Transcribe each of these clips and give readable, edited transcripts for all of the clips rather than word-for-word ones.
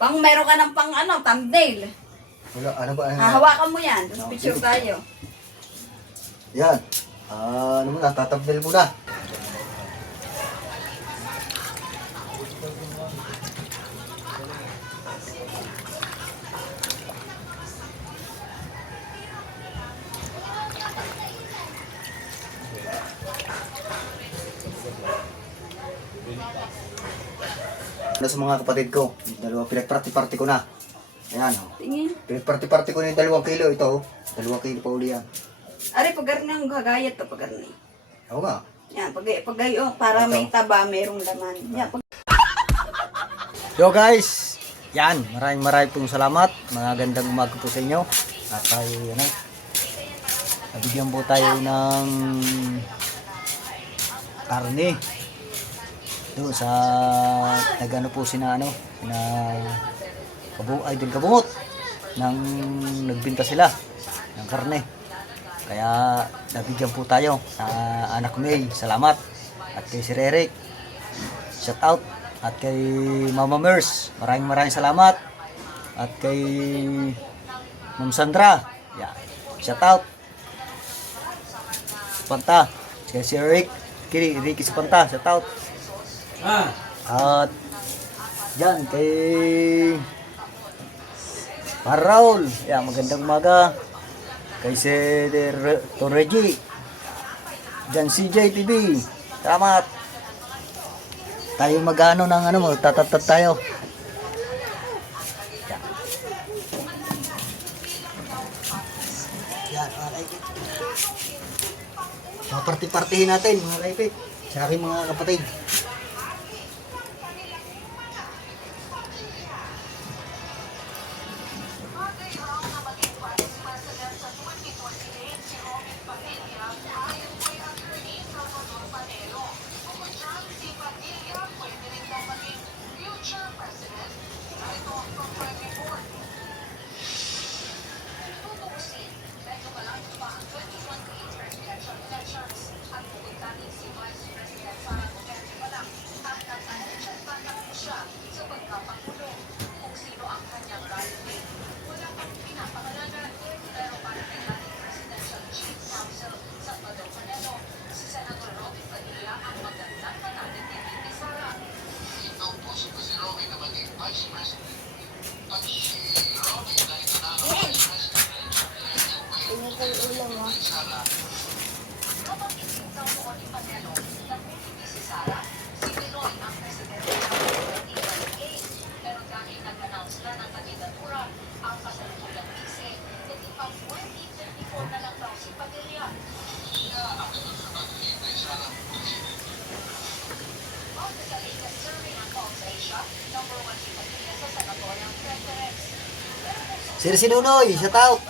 Pang meron ka ng pang ano, thumbnail. Wala, ano ba? Hahawakan mo yan. Tapos picture tayo. Yan. Ano muna, tatabdil muna. Sa mga kapatid ko, dalawa pinagparty-party ko na. Ayan, oh. Tingin. Pinagparty-party ko na yung 2 kilo. Ito, oh. 2 kilo pa uli yan. Ari, pag-garni ang gagayat to, pag-garni. Oo nga. Yan, pag-gayo, para Ito. may taba, merong laman. Yan, pag So guys, yan. Maraming pong salamat. Mga gandang umaga po sa inyo. At tayo, nabigyan po tayo ng karne. Doon sa nagano po sina Idol Kabungot nang nagbenta sila ng karne. Kaya nabigyan po tayo sa anak May. Salamat. At kay Sir Eric, shout out. At kay Mama Mers, maraming salamat. At kay Ma'am Sandra, yeah, shout out. Panta, kay Sir Eric, Ricky Panta, shout out. At yan kay Raul, yeah, magandang umaga. Kay Sir Torreji, dyan CJ TV, salamat. Tayo magano ng tatatat tayo. Yan. Yan, mga kaipit. Maparti-partihin natin, mga kaipit. Sa aking mga kapatid. Sir Sinunoy, shout out.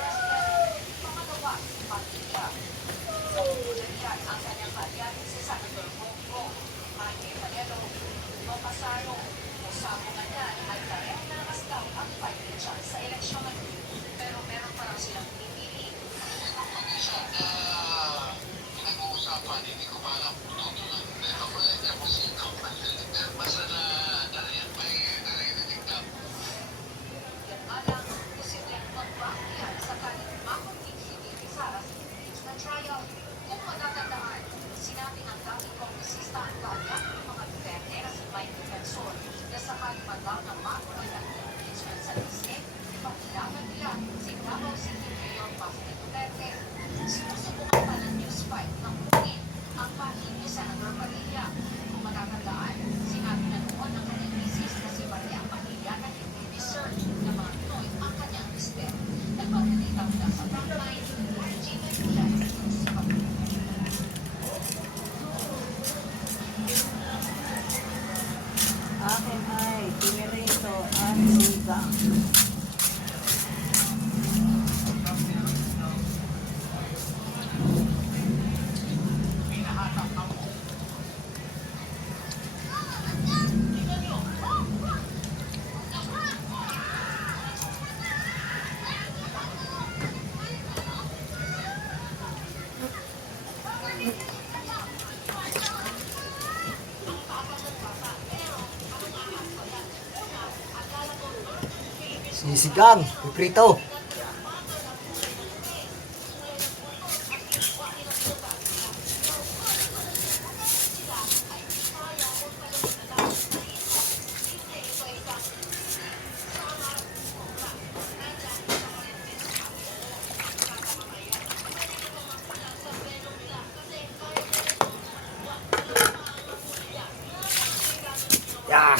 akin ay pimerito at lugang. Sisigang, piprito. Yeah.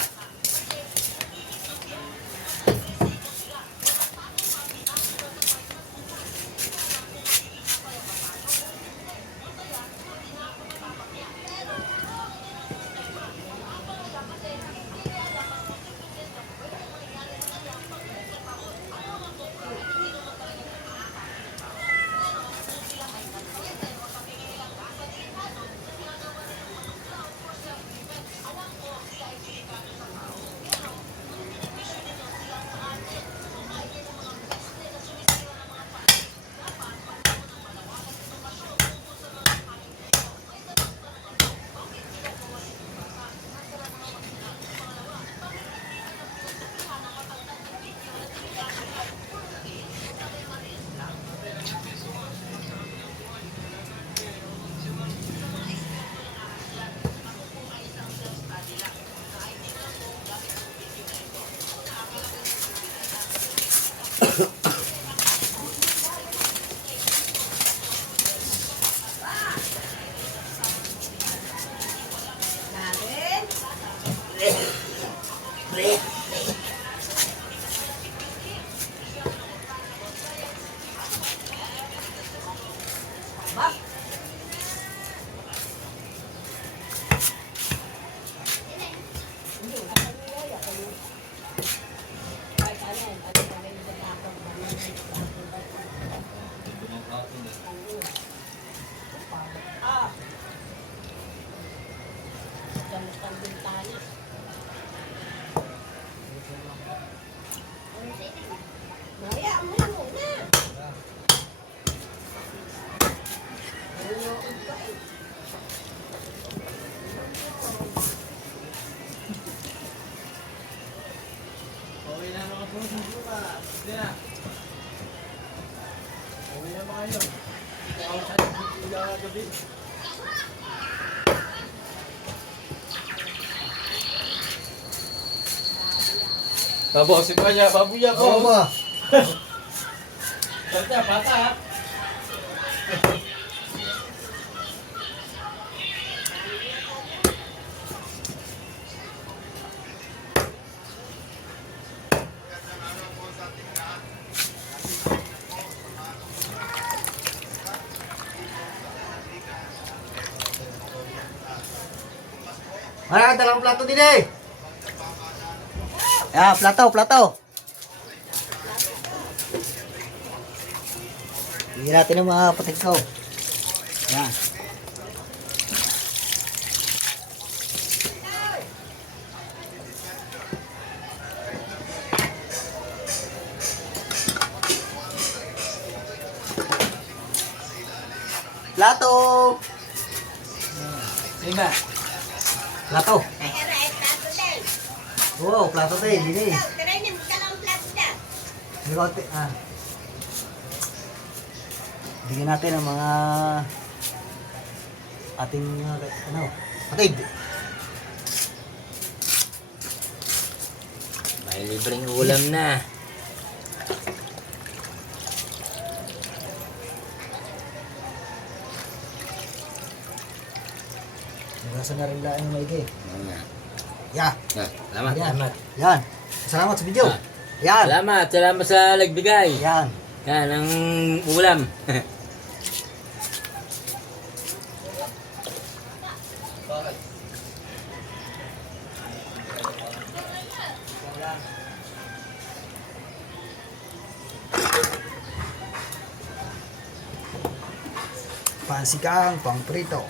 Babo, si Kuya, babuya po. ba? Bata, bata. Mana dalam plato din eh. Ya, plato, plato. Bigyan natin ng mga patiksaw. Yan. Plato. Lima. Plato. Wow, plato tayo. Hindi eh. Hindi konti. Bigyan natin ang mga ating ano, patid. May libreng ulam na. Nasa na rin lang yung maigi. Ya. Salamat, Yan. salamat. Yan. Salamat sa video. Yan. Salamat, salamat sa nagbigay. Yan. Yan, ang ulam. Pansikang pang prito.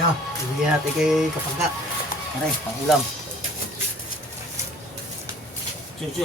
Yan, ibigyan natin kay Kapangka. Aray, pang ulam. Chuchu.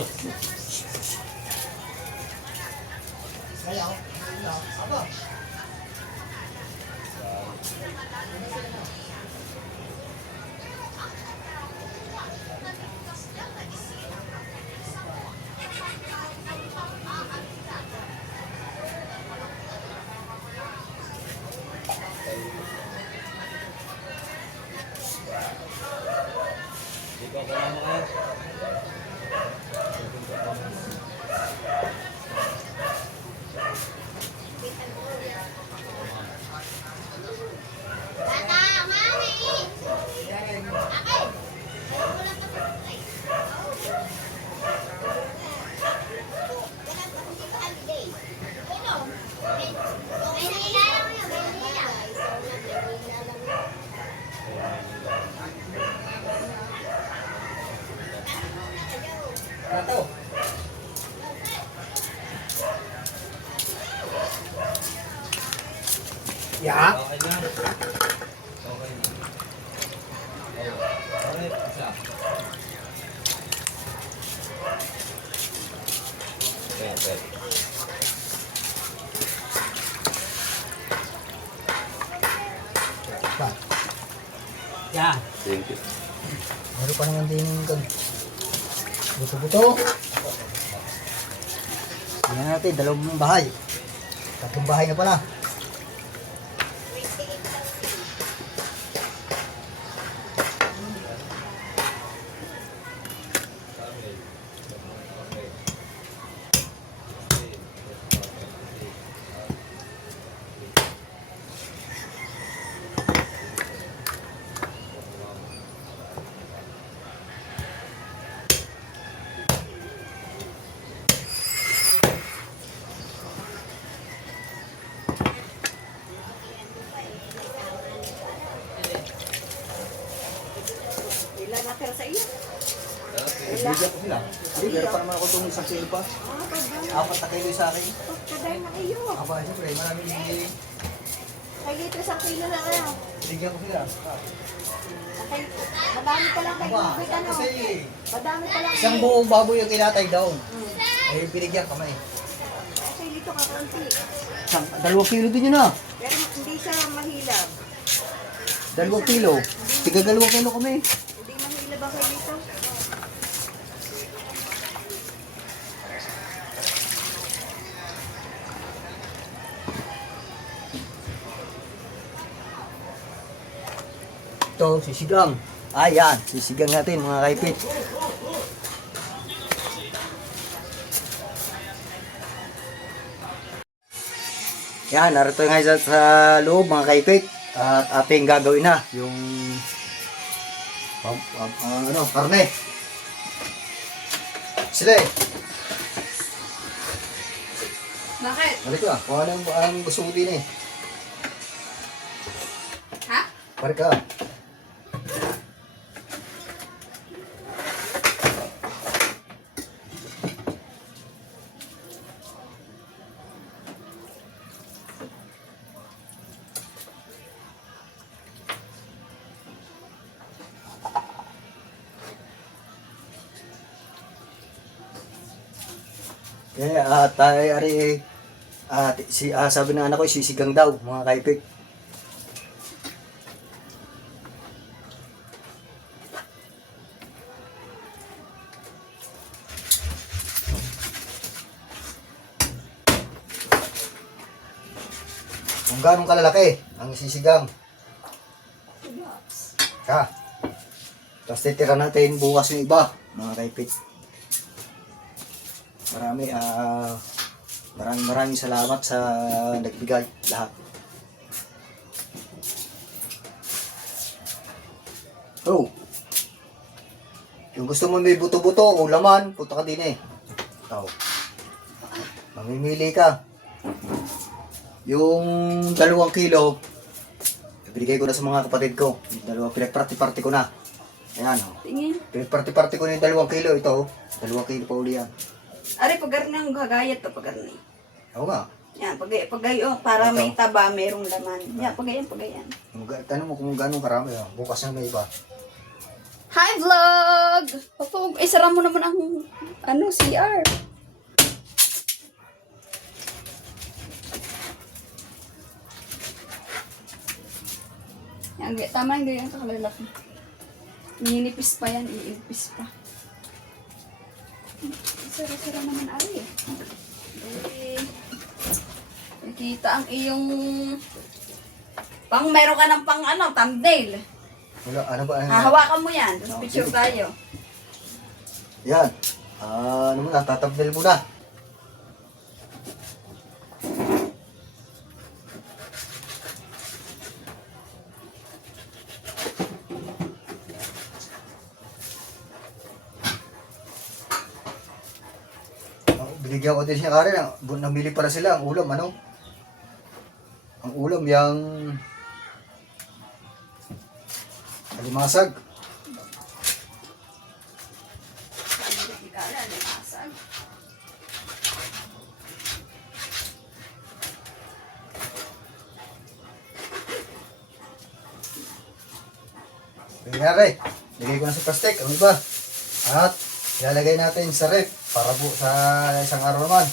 Tato. Ya. Okay na. Okay na. Okay, isa. Okay. Pa. Yeah. Thank you. Meron pa naman din kag buto-buto. Tingnan natin, dalawang bahay. Tatlong bahay na pala. Ilan natira sa iyo? Bigyan ko sila. Hindi, meron pa naman ako itong isang kilo pa. Apat na kilo sa akin. Kaday na iyo. Aba, siyempre, maraming Kay litro sa kilo na kayo. bigyan ko sila. Okay. Madami pa lang kayo. Aba, Wait, ano? kasi Madami pa lang isang kayo. buong baboy yung kinatay daw. Eh, binigyan kami. Kasi lito kakanti. Isang, 2 kilo din yun ah. Pero hindi siya mahilab. 2 kilo. Tiga 2 kilo kami. Hindi mahilab ang kay lito. Ito, sisigang. Ayan, sisigang natin mga kaipit. Yan, narito nga sa loob mga kaipit. At ating gagawin na yung karne. Sila eh. Bakit? Balik ka, kung anong ang gusto mo din eh. Ha? Balik ka. Kaya tayo ari sabi ng anak ko sisigang daw mga kaipik. Kung ganong kalalaki ang sisigang. Ka. Tapos titira natin bukas yung iba, mga kaipit. Maraming salamat sa nagbigay lahat. Oh, yung gusto mo may buto-buto o laman, punta ka din eh. Oh. Mamimili ka. Yung 2 kilo, ibigay ko na sa mga kapatid ko. Yung 2, pinagparty-party ko na. Ayan, oh. Tingin. Pinagparty-party ko na yung 2 kilo. Ito, oh. 2 kilo pa uli yan. Ari, pagarni ang gagayat to, pagarni. Oo nga. Yan, pagayo, para Ito. may taba, merong laman. Yan, pagayan. Tanong mo kung gano'ng karami. Oh. Bukas na may iba. Hi, vlog! Opo, isara mo naman ang, CR. Yan, tama yung ganyan kakalalaki. Ininipis pa yan, iinipis pa. Sara-sara naman ari eh. Nakita ang iyong meron ka ng thumbnail. Wala, ano ba? Hahawakan mo yan, tapos picture tayo. Yan. Ano muna, tatabdil muna. Binigyan ko din siya kare, namili pala sila ang ulam, ano? Ang ulam yung alimasag. Nangyari, lagay ko na sa plastic, ang iba. At ilalagay natin sa ref para po sa isang araw naman.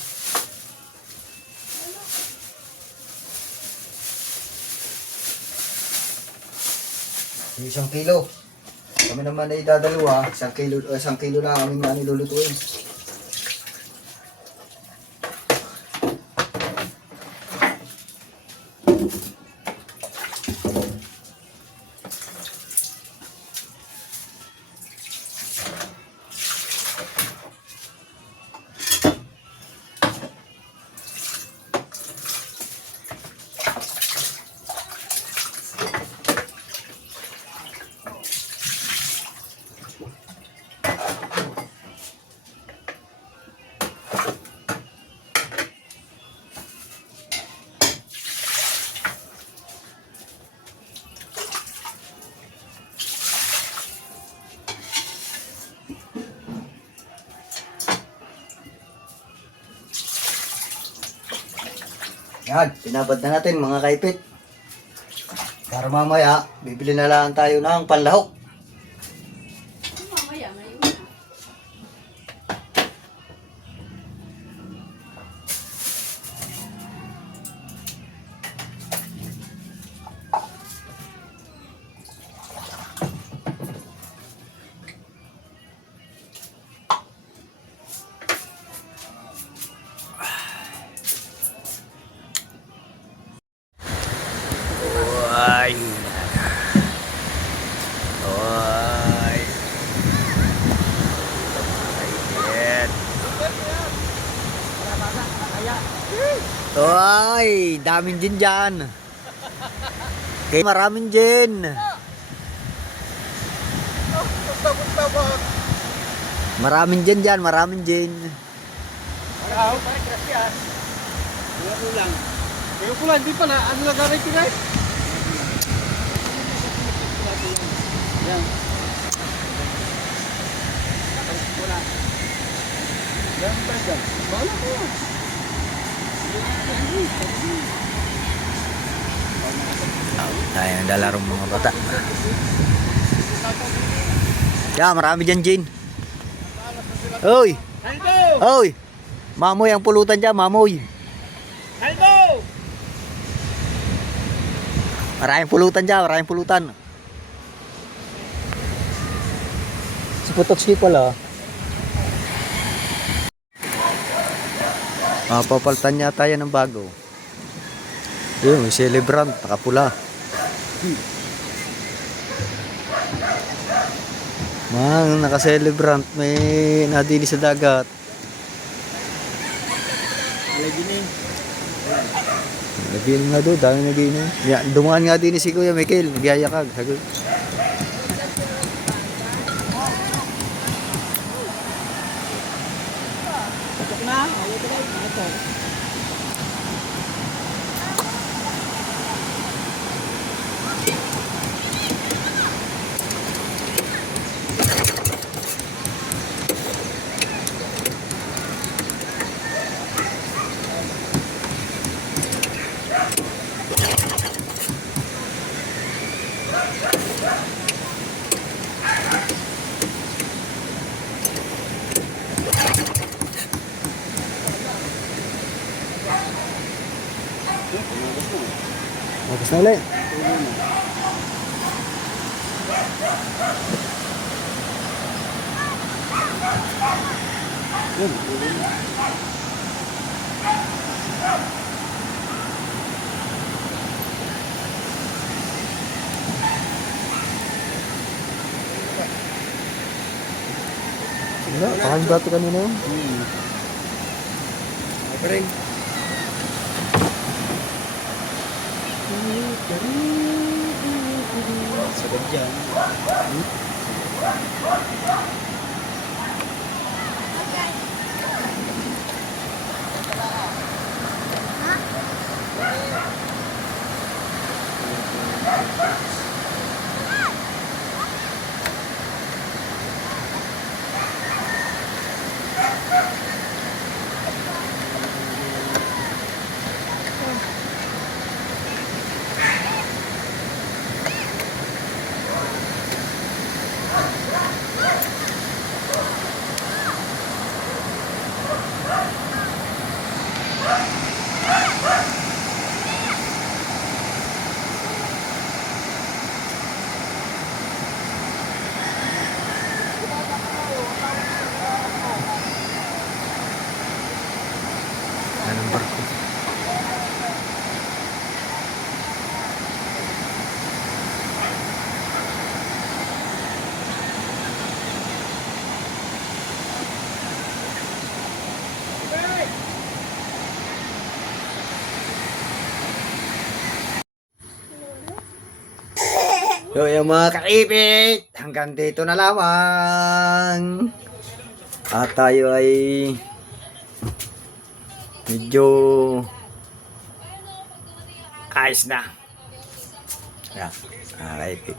Yung 1 kilo. Kami naman ay dadalawa, 1 kilo na kami nilulutuin. Yan, pinabad na natin mga kaipit. Para mamaya, bibili na lang tayo ng panlahok. Mamaya, may una. Ay. Ay. Ay, daming gin dyan. Okay, maraming gin. Maraming gin dyan, maraming gin. Kaya pula, hindi pa na, ano nagaray ko na eh? Yan. Wala. Yan pa dyan. Bahala ko yan. Tayo ang dalarong mga bata. Yeah, marami dyan gin. Oy! Aldo! Oy! Mamoy ang pulutan dyan, mamoy. Aldo! Maraming pulutan dyan, maraming pulutan. Si Potokski pala. Papapalitan niya tayo ng bago. Yun, may celebrant, nakapula. Mang, naka-celebrant. May nadili sa dagat. Lagi na eh. Nagiinom nga doon, dami nagiinom. Dumaan nga din si Kuya Michael, nagyayakag. Sagot. Tutok na. Ayaw ko lang. Ito. Tapos na ulit. Yun. Wala, parang bato kanina yun. Pare. Sagad dyan. Anong barko? So yung mga kaibig, hanggang dito na lamang. At tayo ay medyo ayos na. Yeah. Okay.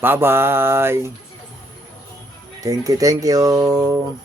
Bye-bye. Thank you.